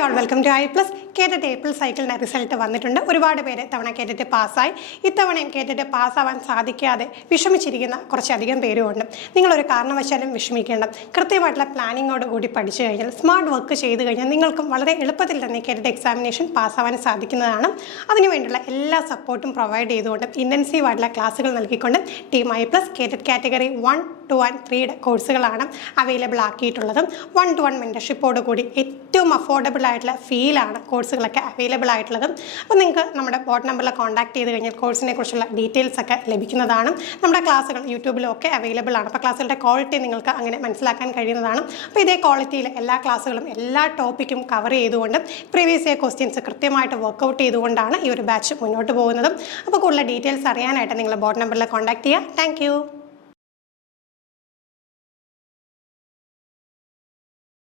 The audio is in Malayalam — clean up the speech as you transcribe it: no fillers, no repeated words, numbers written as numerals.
Hi all welcome to I+ കേട്ടിട്ട് ഏപ്രിൽ സൈക്കിളിൻ്റെ റിസൾട്ട് വന്നിട്ടുണ്ട്. ഒരുപാട് പേര് തവണ കേട്ടിട്ട് പാസ്സായി. ഇത്തവണയും കേട്ടിട്ട് പാസ്സാവാൻ സാധിക്കാതെ വിഷമിച്ചിരിക്കുന്ന കുറച്ചധികം പേരുമുണ്ട്. നിങ്ങളൊരു കാരണവശാലും വിഷമിക്കേണ്ട. കൃത്യമായിട്ടുള്ള പ്ലാനിങ്ങോട് കൂടി പഠിച്ചു കഴിഞ്ഞാൽ, സ്മാർട്ട് വർക്ക് ചെയ്ത് കഴിഞ്ഞാൽ നിങ്ങൾക്കും വളരെ എളുപ്പത്തിൽ തന്നെ കേട്ടിട്ട് എക്സാമിനേഷൻ പാസ്സാവാൻ സാധിക്കുന്നതാണ്. അതിനുവേണ്ടിയുള്ള എല്ലാ സപ്പോർട്ടും പ്രൊവൈഡ് ചെയ്തുകൊണ്ട് ഇൻറ്റൻസീവായിട്ടുള്ള ക്ലാസ്സുകൾ നൽകിക്കൊണ്ട് ടീം I+ കേട്ടിട്ട് കാറ്റഗറി 1, 2 and 3 കോഴ്സുകളാണ് അവൈലബിൾ ആക്കിയിട്ടുള്ളത്. 1-to-1 മെൻറ്റർഷിപ്പോട് കൂടി ഏറ്റവും അഫോർഡബിൾ ആയിട്ടുള്ള ഫീലാണ് കോഴ്സുകളൊക്കെ അവൈലബിൾ ആയിട്ടുള്ളത്. അപ്പോൾ നിങ്ങൾക്ക് നമ്മുടെ ബോട്ട് നമ്പറിൽ കോൺടാക്ട് ചെയ്ത് കഴിഞ്ഞാൽ കോഴ്സിനെ കുറിച്ചുള്ള ഡീറ്റെയിൽസ് ഒക്കെ ലഭിക്കുന്നതാണ്. നമ്മുടെ ക്ലാസ്സുകൾ യൂട്യൂബിലും ഒക്കെ അവൈലബിൾ ആണ്. അപ്പോൾ ക്ലാസ്സുകളുടെ ക്വാളിറ്റി നിങ്ങൾക്ക് അങ്ങനെ മനസ്സിലാക്കാൻ കഴിയുന്നതാണ്. അപ്പോൾ ഇതേ ക്വാളിറ്റിയിൽ എല്ലാ ക്ലാസ്സുകളും എല്ലാ ടോപ്പിക്കും കവർ ചെയ്തുകൊണ്ട് പ്രീവിയസ് ഇയർ ക്വസ്റ്റ്യൻസ് കൃത്യമായിട്ട് വർക്കൗട്ട് ചെയ്തുകൊണ്ടാണ് ഈ ഒരു ബാച്ച് മുന്നോട്ട് പോകുന്നത്. അപ്പോൾ കൂടുതൽ ഡീറ്റെയിൽസ് അറിയാനായിട്ട് നിങ്ങൾ ബോട്ട് നമ്പറിൽ കോൺടാക്ട് ചെയ്യുക. താങ്ക്